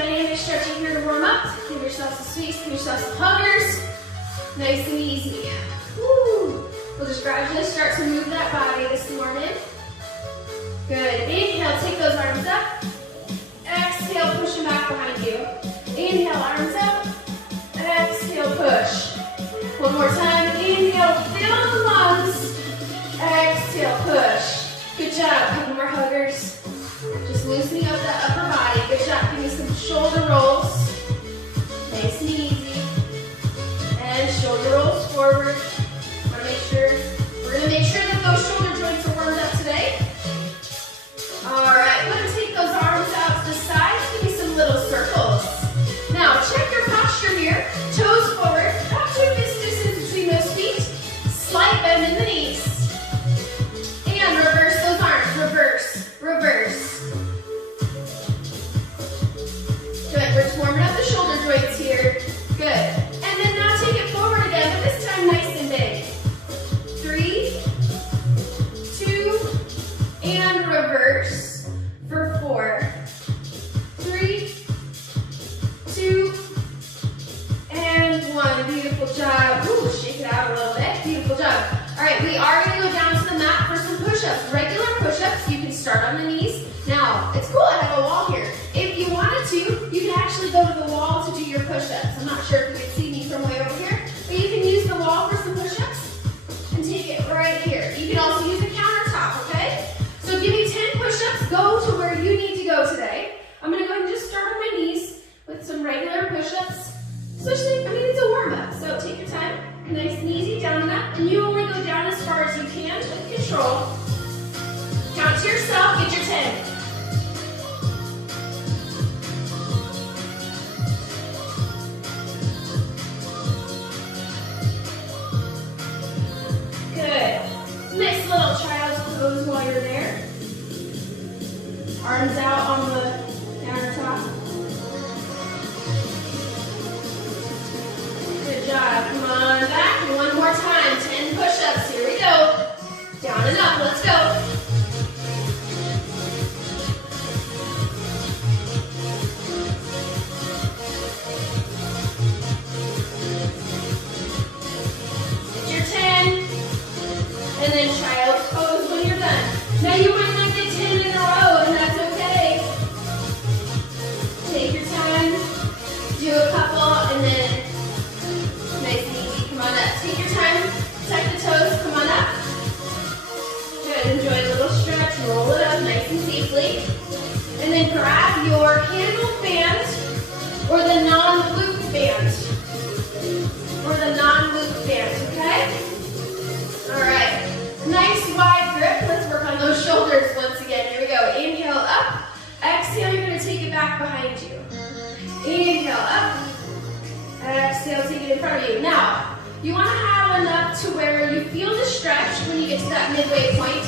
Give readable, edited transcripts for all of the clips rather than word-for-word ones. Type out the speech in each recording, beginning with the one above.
dynamic stretching here to warm up. Give yourself some space, give yourself some huggers. Nice and easy. Woo. We'll just gradually start to move that body this morning. Good. Inhale, take those arms up. Exhale, push them back behind you. Inhale, arms up. Exhale, push. One more time. Inhale, fill the lungs. Exhale, push. Good job. A couple more huggers. Just loosening up that upper body. Good job. Give me some shoulder rolls. Nice and easy. And shoulder rolls forward. We're gonna make sure that those shoulder joints are warmed up today. All right, we're gonna take those arms out to the sides. Give me some little circles. Now, check your posture here. Toes forward. Not too fist distance between those feet. Slight bend in the knees. And reverse those arms. Reverse, reverse. Good, we're just warming up the shoulder joints here. Good. And then now take it forward again, but this time nice and big. 3, 2, and reverse for 4, 3, 2, and 1. Beautiful job. Ooh, shake it out a little bit. Beautiful job. All right, we are going to go down to the mat for some push-ups. Regular push-ups. You can start on the knees. Now, it's cool, I have a wall here. If you wanted to, you can actually go to the wall to do your push-ups. I'm not sure if you can see me from way over here, but you can use the wall for some push-ups and take it right here. You can also use a countertop, okay? So give me 10 push-ups. Go to where you need to go today. I'm going to go ahead and just start on my knees with some regular push-ups. Especially, it's a warm-up, so take your time. Nice and easy, down and up. And you only go down as far as you can with control. Count to yourself, get your 10. Good. Nice little child's pose while you're there. Arms out on the countertop. Good job. Come on back. One more time. 10 push-ups. Here we go. Down and up. Let's go. Get your 10. And then child's pose when you're done. Now you might not get 10 in a row, and that's okay. Take your time. Do a couple, and then nice and easy. Come on up. Take your time. Tuck the toes. Come on up. Good. Enjoy a little stretch. Roll it up nice and safely. And then grab your handle band or the non-loop band. Or the non-loop band, okay? All right. Nice wide grip. Let's work on those shoulders once again. Here we go. Inhale up. Exhale, you're going to take it back behind you. Inhale up. Exhale, take it in front of you. Now, you want to have enough to where you feel the stretch when you get to that midway point,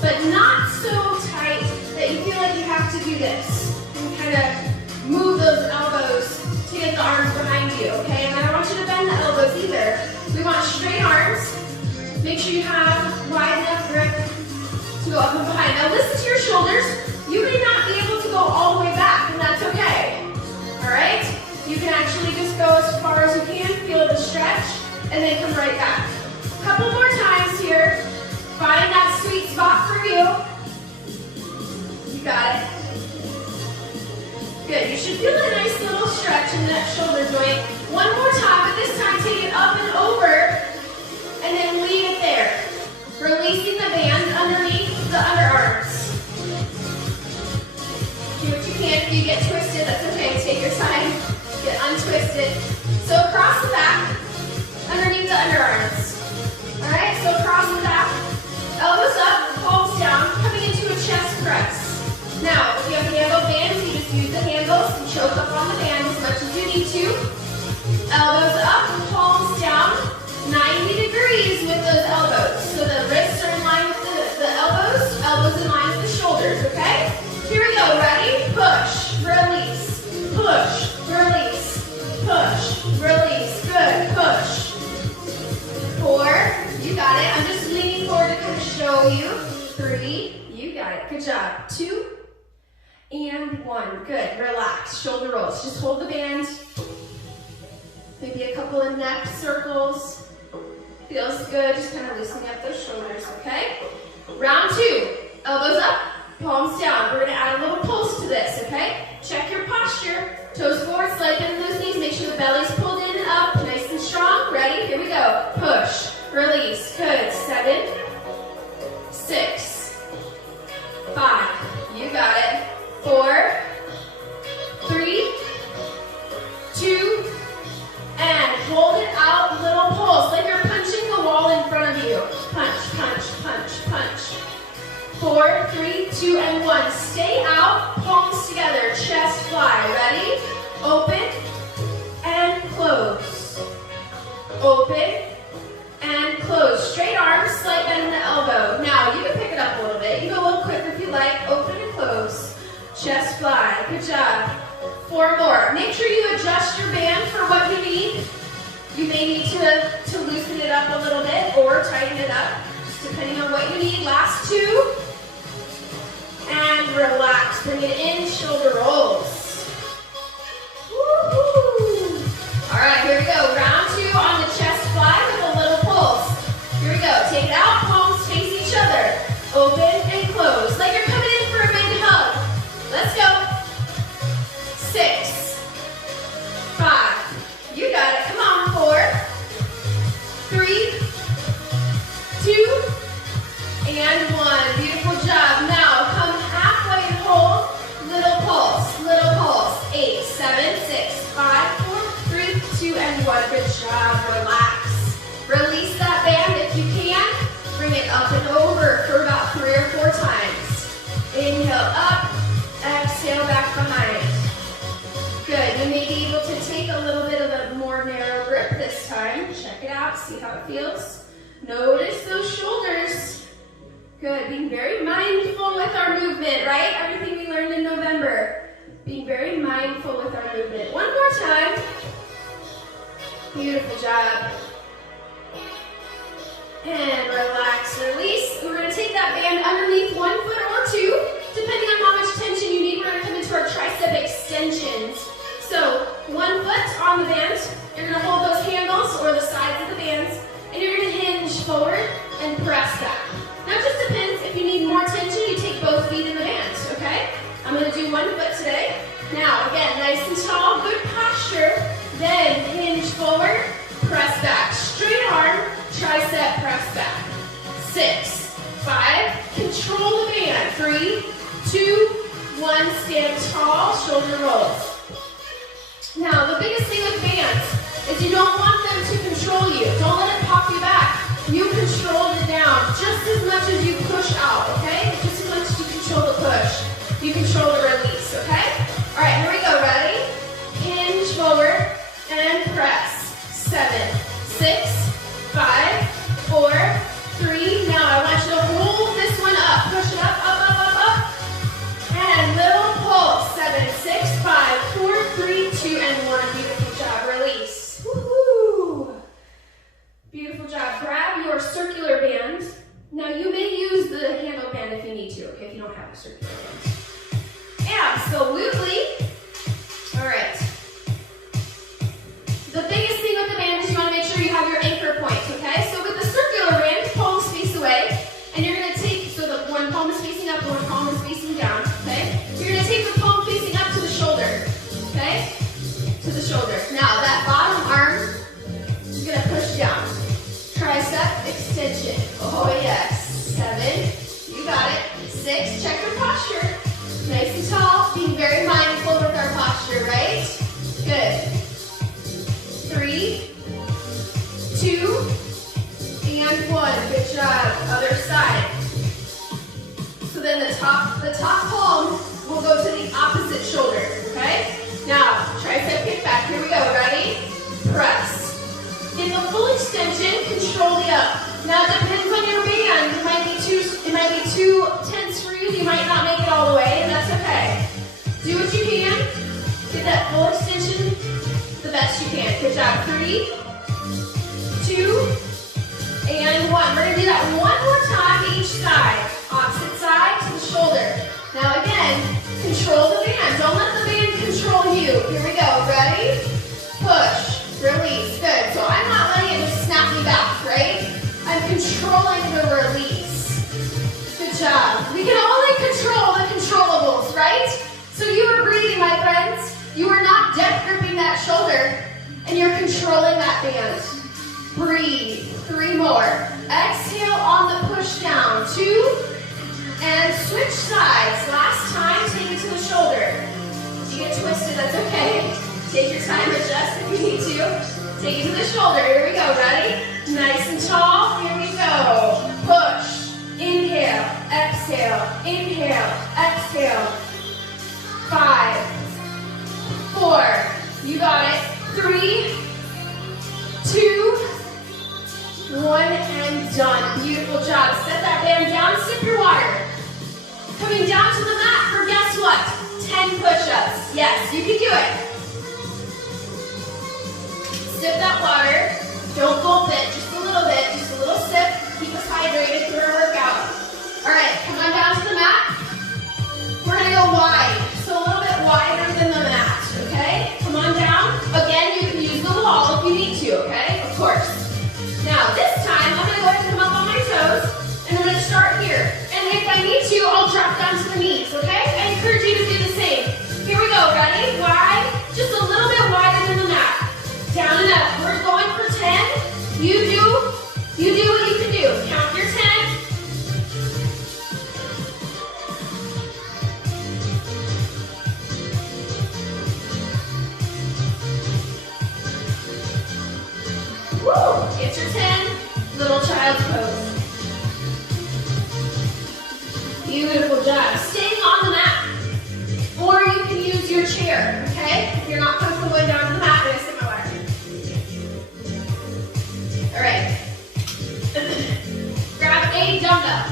but not so tight that you feel like you have to do this. And kind of move those elbows to get the arms behind you, okay? And I don't want you to bend the elbows either. We want straight arms. Make sure you have wide enough grip to go up and behind. Now listen to your shoulders. You may not be able to go all the way back, and that's okay. All right? You can actually just go as far as you can, feel the stretch, and then come right back. A couple more times here. Find that sweet spot for you. You got it. Good. You should feel a nice little stretch in that shoulder joint. One more time, but this time take it up and over, and then leave it there. Releasing the band underneath the underarms. Do what you can. If you get twisted, that's okay. Take your time. Get untwisted. So across the back, underneath the underarms. All right, so across the back, elbows up, palms down, coming into a chest press. Now, if you have handle bands, you just use the handles and choke up on the band as much as you need to. Elbows up, palms down, 90 degrees with those elbows. So the wrists are in line with the elbows, elbows in line with the shoulders, okay? Here we go, ready? Push, release, push, release, push, release. Good, push. 4, you got it. I'm just leaning forward to kind of show you. 3, you got it. Good job. 2, and 1. Good, relax, shoulder rolls. Just hold the band. Maybe a couple of neck circles. Feels good, just kind of loosening up those shoulders, okay? Round 2, elbows up, palms down. We're gonna add a little pulse to this, okay? Check your posture. Toes forward, slide bend those knees. Make sure the belly's pulled in and up, nice and strong. Ready? Here we go. Push, release. Good. 7, 6, 5. You got it. 4, 3, 2, and hold it out. Little pulse, like you're punching the wall in front of you. Punch, punch, punch, punch. 4, 3, 2, and 1. Stay out, palms together, chest fly. Ready? Open and close. Open and close. Straight arms, slight bend in the elbow. Now, you can pick it up a little bit. You can go a little quicker if you like. Open and close. Chest fly. Good job. 4 more. Make sure you adjust your band for what you need. You may need to loosen it up a little bit or tighten it up, just depending on what you need. Last 2. And relax. Bring it in, shoulder rolls. Woo-hoo. All right, here we go. Round 2 on the chest fly with a little pulse. Here we go. Take it out, palms face each other. Open and close. Like you're coming in for a big hug. Let's go. 6, 5. You got it. Come on. 4, 3, 2, and 1. Beautiful job. Now come halfway and hold. Little pulse. Little pulse. 8, 7, 6, 5, 4, 3, 2, and 1. Good job. Relax. Release that band if you can. Bring it up and over for about 3 or 4 times. Inhale up. Exhale back behind. Good. You may be able to take a little bit of a more narrow grip this time. Check it out. See how it feels. Notice those shoulders. Good. Being very mindful with our movement, right? Everything we learned in November. Being very mindful with our movement. One more time. Beautiful job. And relax, release. We're going to take that band underneath 1 foot or 2, depending on how much tension you need. We're going to come into our tricep extensions. So 1 foot on the band. You're going to hold those handles or the sides of the bands, and you're going to hinge forward and press back. Now it just depends. If you need more tension, you take both feet in the band, okay? I'm going to do 1 foot today. Now, again, nice and tall, good posture. Then hinge forward, press back. Straight arm, tricep, press back. 6, 5, control the band. 3, 2, 1, stand tall, shoulder rolls. Now, the biggest thing with bands is you don't want them to control you. Don't let it pop you back. You control it down just as much as you push out, okay? Just as much as you control the push, you control the release, okay? All right, here we go. Ready? Hinge forward and press. 7, 6, 5, 4, 3. Now I want you to hold this one up. Push it up, up, up, up, up. And little pulse. 7, 6, 5, 4, 3, 2, and 1. Beautiful job. Release. Woohoo! Beautiful job. Grab your circular band. Now you may use the handle band if you need to, okay, if you don't have a circular band. Absolutely. All right. The biggest thing with the band is you want to make sure you have your anchor points, okay? So with the circular band, palms face away, and you're going to take, so the one palm is facing up, one palm is facing down, okay? You're going to take the palm facing up to the shoulder, okay? To the shoulder. Now that bottom arm is going to push down. Tricep extension. Oh yes. 7. You got it. 6. Check your posture. Nice and tall. Being very mindful with our posture, right? Good. 3, 2, and 1. Good job. Other side. So then the top palm will go to the opposite shoulder. Okay? Now, tricep kick back. Here we go. Ready? Press. In the full extension, control the up. Now it depends on your band. It might be too tense for you. You might not make it all the way, and that's okay. Do what you can. Get that full extension the best you can. Good job. 3, 2, and 1. We're going to do that one more time to each side. Opposite side to the shoulder. Now again, control the 2. Here we go. Ready? Push. Release. Good. So I'm not letting it just snap me back, right? I'm controlling the release. Good job. We can only control the controllables, right? So you are breathing, my friends. You are not death gripping that shoulder, and you're controlling that band. Breathe. 3 more. Exhale on the push down. 2. And switch sides. Last time, take it to the shoulder. If you get twisted, that's okay. Take your time, adjust if you need to. Take it to the shoulder. Here we go. Ready? Nice and tall. Here we go. Push. Inhale. Exhale. Inhale. Exhale. 5. 4. You got it. 3, 2, 1, and done. Beautiful job. Set that band down. Sip your water. Coming down to the mat for guess what? 10 push-ups. Yes, you can do it. Sip that water. Don't gulp it. Just a little bit. Just a little sip. Keep us hydrated through our workout. All right, come on down to the mat. We're going to go wide. So a little bit wider than the mat, okay? Come on down. Again, you can use the wall if you need to, okay? Of course. Now, this time, I'm going to go ahead and come up on my toes, and I'm going to start here. And if I need to, I'll drop down to the knees, okay? I encourage you to do the same. Here we go. Ready? Wide. Just a little bit wider than the mat. Down and up. We're going for 10. You do what you can do. Count your 10. Woo! Get your 10. Little child's pose. Beautiful job. Staying on the mat. Or you can use your chair, okay? If you're not comfortable going down to the mat, I'm going to sit my water. All right. Grab a dumbbell.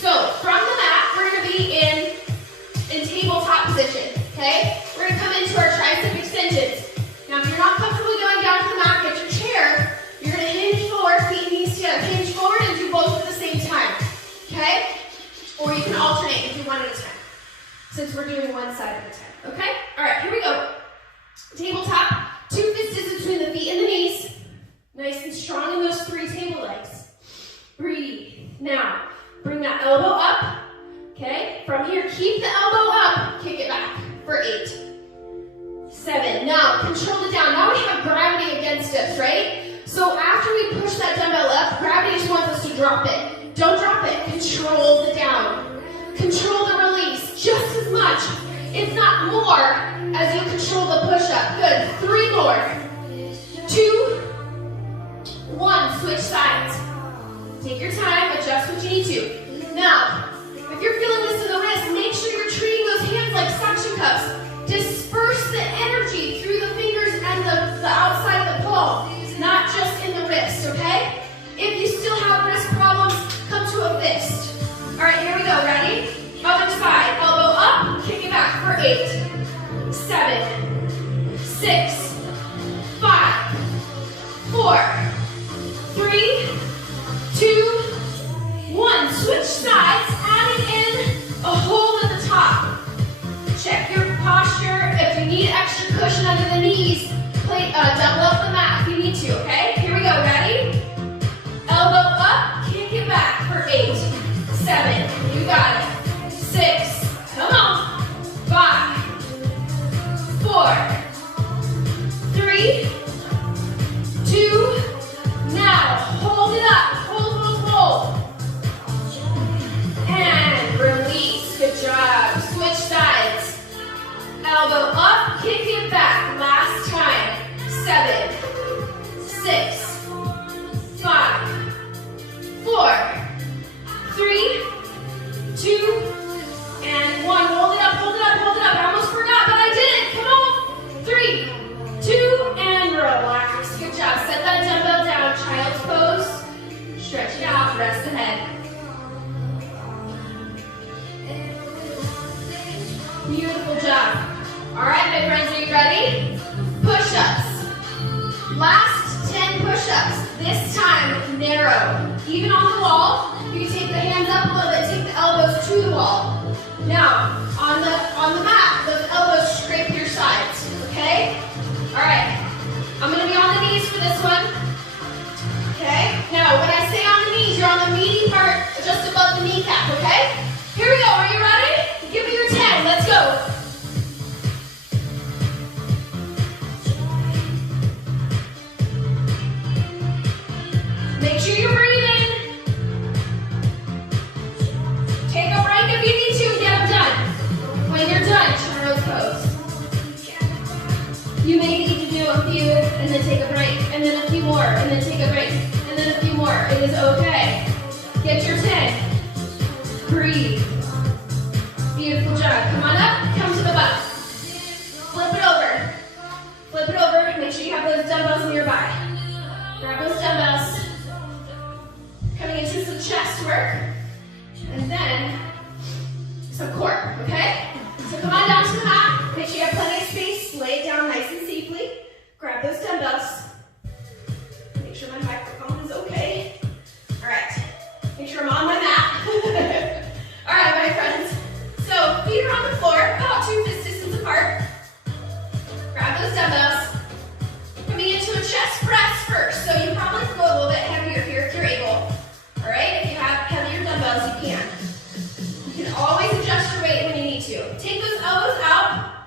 So from the mat, we're going to be in tabletop position, okay? We're going to come into our tricep extensions. Now, if you're not comfortable going down to the mat, get your chair. You're going to hinge forward, feet and knees together. Hinge forward and do both at the same time, okay? Or you can alternate and do one at a time, since we're doing one side at a time, okay? All right, here we go. Tabletop, 2 fist distance between the feet and the knees. Nice and strong in those 3 table legs. Breathe. Now, bring that elbow up, okay? From here, keep the elbow up. Kick it back for 8, 7. Now, control it down. Now we have gravity against us, right? So after we push that dumbbell up, gravity just wants us to drop it. Don't drop it. Control the down. Control the release just as much, if not more, as you control the push-up. Good. 3 more. 2, 1. Switch sides. Take your time. Adjust what you need to. Now, if you're feeling this in the wrist, make sure you're treating those hands like suction cups. Disperse the energy through the fingers and the outside of the palm, not just in the wrist, okay? If you still have wrist problems, come to a fist. All right, here we go. Ready? Other side. Elbow up. Kick it back for 8, 7, 6, 5, 4, 3, 2, 1. Switch sides. Adding in a hold at the top. Check your posture. If you need extra cushion under the knees, double up the mat if you need to, okay? Here we go. Ready? Elbow up. Kick it back for 8, 7. You got it. 6. Come on. 5, 4, 3, 2. Now, hold it up. Hold, hold, hold. And release. Good job. Switch sides. Elbow up, kick it back. Last time. 7, 6, 5, 4, 3, 2, and 1. Hold it up, hold it up, hold it up. I almost forgot, but I did it. Come on. 3, 2, and relax. Good job. Set that dumbbell down. Child's pose. Stretch it out. Rest the head. Beautiful job. All right, my friends, are you ready? Push-ups. Last 10 push-ups. This time, narrow. Even on the wall, you can take the hands up a little bit, take the elbows to the wall. Now, on the mat, those elbows scrape your few more, and then take a break. And then a few more. It is okay. Get your 10. Breathe. Beautiful job. Come on up. Come to the butt. Flip it over. Flip it over. Make sure you have those dumbbells nearby. Grab those dumbbells. Coming into some chest work. And then some core, okay? So come on down to the mat. Make sure you have plenty of space. Lay it down nice and safely. Grab those dumbbells. Make sure my microphone is okay. All right. Make sure I'm on my mat. All right, my friends. So feet are on the floor, about 2 fist distance apart. Grab those dumbbells. Coming into a chest press first. So you probably can go a little bit heavier here if you're able. All right, if you have heavier dumbbells, you can. You can always adjust your weight when you need to. Take those elbows out,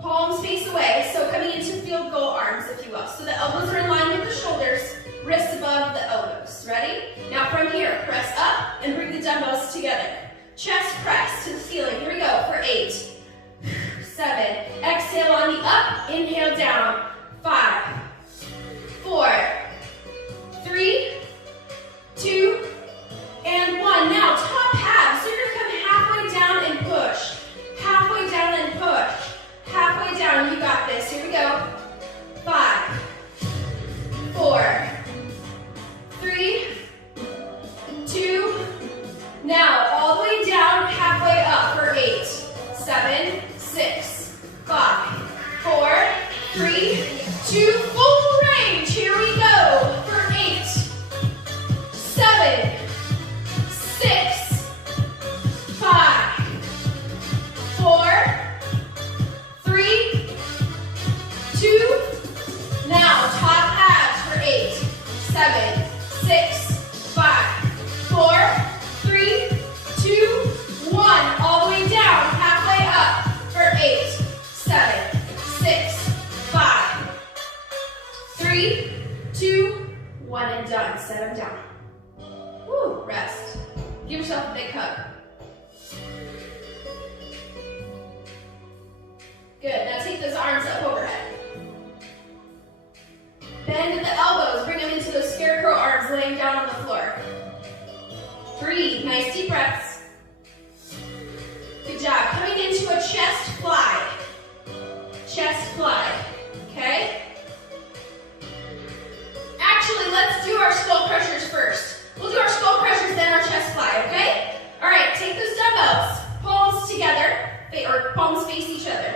palms face away. So coming into field goal arms, if you will. So the elbows are in line with the shoulders, wrists above the elbows. Ready? Now from here, press up and bring the dumbbells together. Chest press to the ceiling. Here we go for 8, 7. Exhale on the up, inhale down. 5, 4, 3, 2, and 1. Now top half. So you're gonna come halfway down and push. Halfway down and push. Halfway down. You got this. Here we go. 5, 4, 3, 2. Now all the way down, halfway up for 8, 7, 6, 5, 4, 3, 2. Full range. Here we go for 8, 7, 6, 5, 4, 3, 2. Now top abs for 8, 7, 6, 5, 4, 3, 2, 1. All the way down, halfway up for 8, 7, 6, 5, 3, 2, 1, and done. Set them down. Woo, rest. Give yourself a big hug. Good, now take those arms up overhead. Bend at the elbows, bring them into those scarecrow arms laying down on the floor. Breathe, nice deep breaths. Good job, coming into a chest fly. Chest fly, okay? Actually, let's do our skull crushers first. We'll do our skull crushers, then our chest fly, okay? All right, take those dumbbells, palms together, or palms face each other.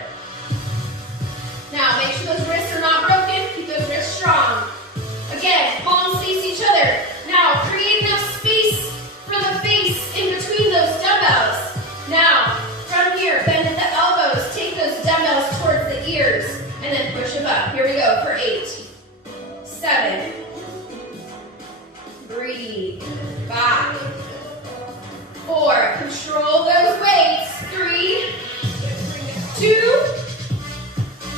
Now, make sure those wrists are not broken. Keep those wrists strong. Again, palms face each other. Now, create enough space for the face in between those dumbbells. Now, from here, bend at the elbows. Take those dumbbells towards the ears, and then push them up. Here we go for 8, 7. Breathe. 5, 4. Control those weights. 3, 2.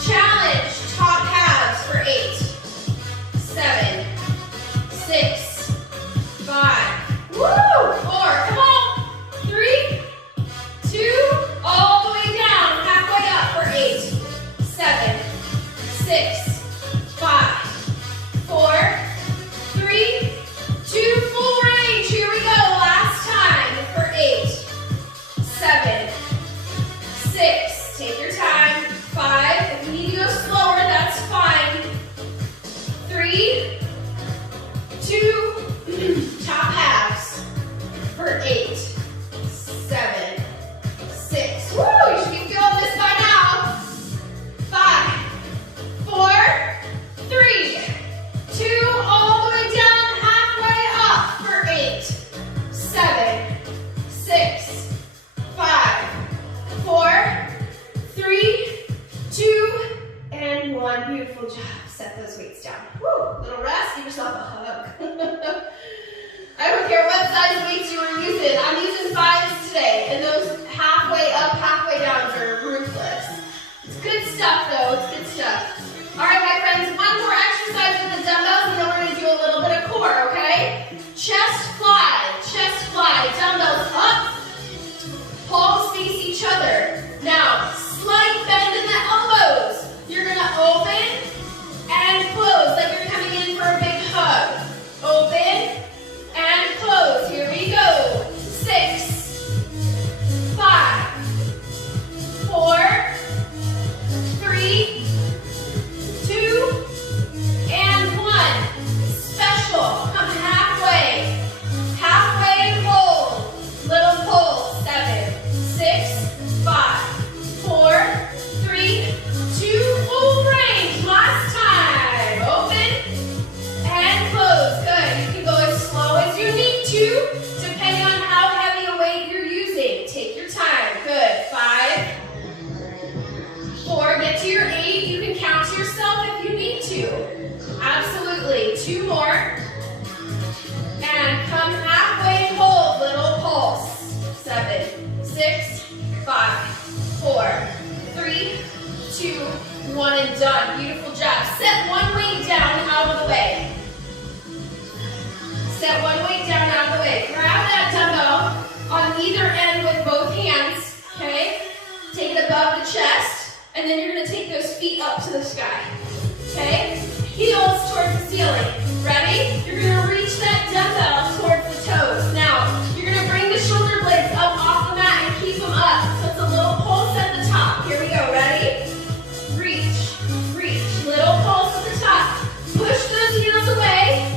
Challenge. Top halves for 8, 7, 6, 5. Woo! 4. Come on. 3, 2. All the way down. Halfway up for 8, 7, 6, 5, 4, 3, 2. Full range. Here we go. Last time for 8, 7, 6. Take your time. 5. If you need to go slower, that's fine. 3, 2. Top halves for 8, 7, 6. Woo! You should be feeling this by now. 5, 4, 3, 2. All the way down, halfway up for 8, 7, 6, 5, 4, 3, 2, and 1. Beautiful job. Set those weights down. Woo! Little rest. Give yourself a hug. I don't care what size weights you were using. I'm using 5s today, and those halfway up, halfway downs are ruthless. It's good stuff, though. It's good stuff. All right, my friends. One more exercise with the dumbbells, and then we're going to do a little bit of core. Okay? Chest fly. Chest fly. Dumbbells up. Palms face each other. Now, slight bend in the elbows. You're going to open and close like you're coming in One and done. Beautiful job. Set one weight down out of the way. Set one weight down out of the way. Grab that dumbbell on either end with both hands, okay? Take it above the chest, and then you're gonna take those feet up to the sky, okay? Heels towards the ceiling. Ready? You're gonna reach that dumbbell towards the toes. Now, you're gonna bring the shoulder blades up off the mat and keep them up. So it's a little pulse at the top. Here we go, ready? Reach, reach, little pulse at the top. Push those heels away.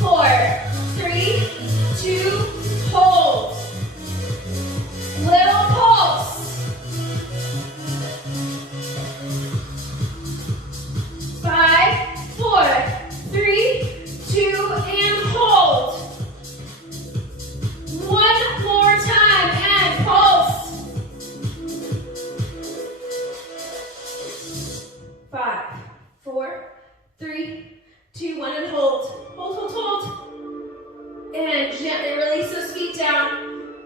4, 3, 2, hold. Little pulse. 5, 4, 3, 2, and hold. One more time and pulse. 5, 4, 3, 2, 1, and hold. Hold, hold, hold. And gently release those feet down.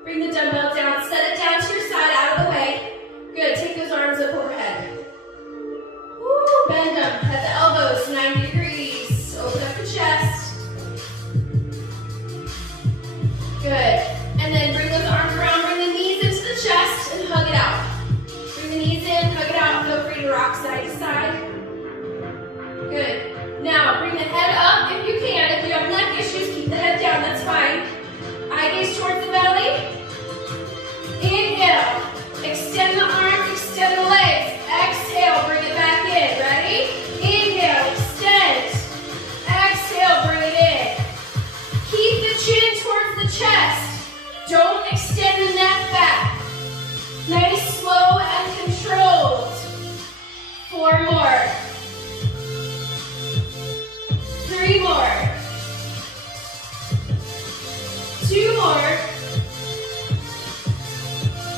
Bring the dumbbell down. Set it down to your side, out of the way. Good. Take those arms up overhead. Woo, bend them at the elbows, 90 degrees. Open up the chest. Good. And then bring those arms around. Bring the knees into the chest and hug it out. Bring the knees in, hug it out. Feel free to rock side to side. Good. Now, bring the head up if you can. If you have neck issues, keep the head down. That's fine. Eye gaze towards the belly. Inhale. Extend the arms, extend the legs. Exhale, bring it back in. Ready? Inhale, extend. Exhale, bring it in. Keep the chin towards the chest. Don't extend the neck back. Nice, slow, and controlled. 4 more. 3 more. 2 more.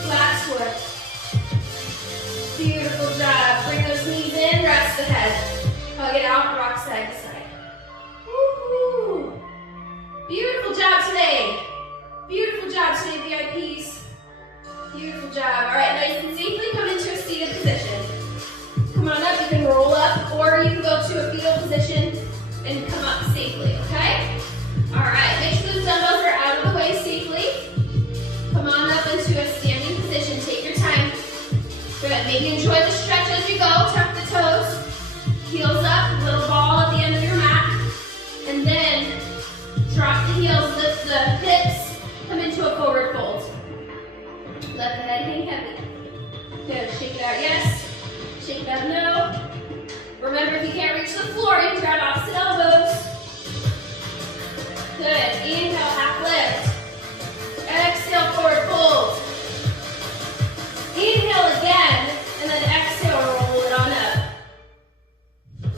Last one. Beautiful job. Bring those knees in, rest the head. Hug it out, rock side to side. Woo-hoo. Beautiful job today. Beautiful job today, VIPs. Beautiful job. All right, nice and safely come into a seated position. Come on up, you can roll up, or you can go to a fetal position and come up safely, okay? All right, make sure those dumbbells are out of the way safely. Come on up into a standing position. Take your time. Good. Maybe enjoy the stretch as you go. Tuck the toes. Heels up. Little ball at the end of your mat. And then drop the heels. Lift the hips. Come into a forward fold. Let the head hang heavy. Good. Shake it out. Yes. Shake it out. No. Remember, if you can't reach the floor, you can grab opposite elbows. Good. Inhale, half lift. Exhale, forward fold. Inhale again, and then exhale, roll it on up.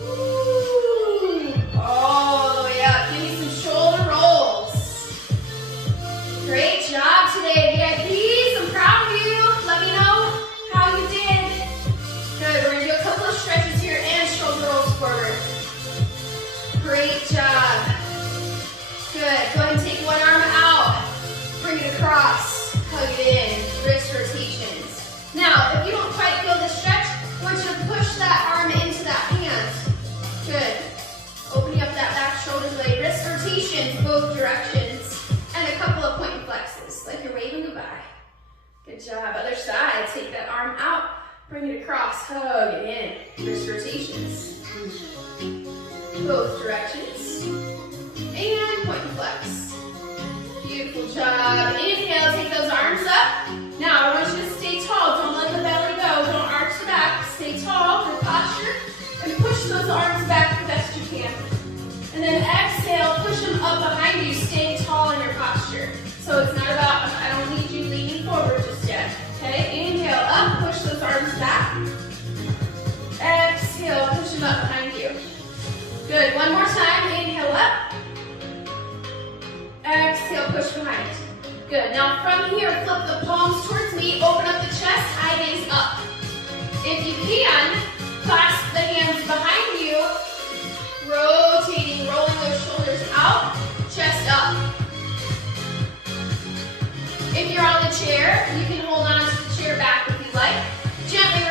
Ooh, all the way up. Give me some shoulder rolls. Great job today, VIPs. I'm proud of you. Let me know how you did. Good. We're going to do a couple of stretches here and shoulder rolls forward. Great job. Good. Go ahead and take one arm out. Bring it across. Hug it in. Wrist rotations. Now, if you don't quite feel the stretch, I want you to push that arm into that hand. Good. Opening up that back shoulder blade. Wrist rotations, both directions. And a couple of point flexes, like you're waving goodbye. Good job. Other side. Take that arm out. Bring it across. Hug it in. Wrist rotations. Both directions. And point flex. Beautiful job. Inhale, take those arms up. Now, I want you to stay tall. Don't let the belly go. Don't arch the back. Stay tall for posture. And push those arms back the best you can. And then exhale, push them up behind you, staying tall in your posture. So it's not about, I don't need you leaning forward just yet. Okay, inhale up, push those arms back. Exhale, push them up behind you. Good, one more time, inhale up. Exhale, push behind. Good, now from here, flip the palms towards me, open up the chest, eye gaze up. If you can, clasp the hands behind you, rotating, rolling those shoulders out, chest up. If you're on the chair, you can hold on to the chair back if you like. Gently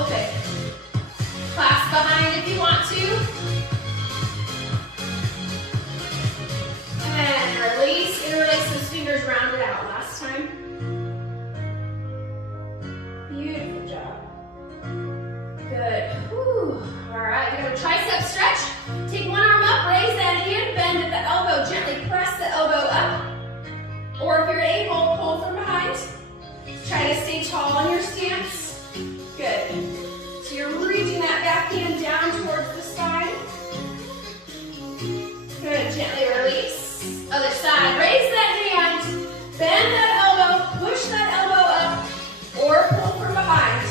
open. Clasp behind if you want to. And release, interlace those fingers, round it out. Last time. Beautiful job. Good. Whew. All right, we have a tricep stretch. Take one arm up, raise that hand, bend at the elbow, gently press the elbow up. Or if you're able, pull from behind. Try to stay tall on your stance. Good. So you're reaching that back hand down towards the side. Good, gently release. Other side, raise that hand, bend that elbow, push that elbow up, or pull from behind.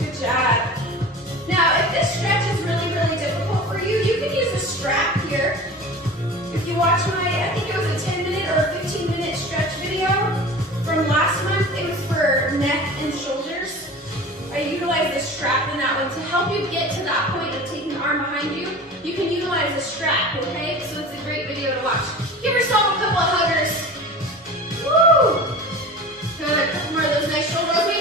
Good job. Now, if this stretch is really, really difficult for you, you can use a strap here. If you watch my, I think it was a 10-minute or a 15-minute stretch video from last month, it was for neck and shoulders. I utilized a strap in that one to help you get to that point of taking the arm behind you. You can utilize a strap, okay? So it's a great video to watch. Give yourself a couple of huggers. Woo! Good, a couple more of those nice shoulder rolls.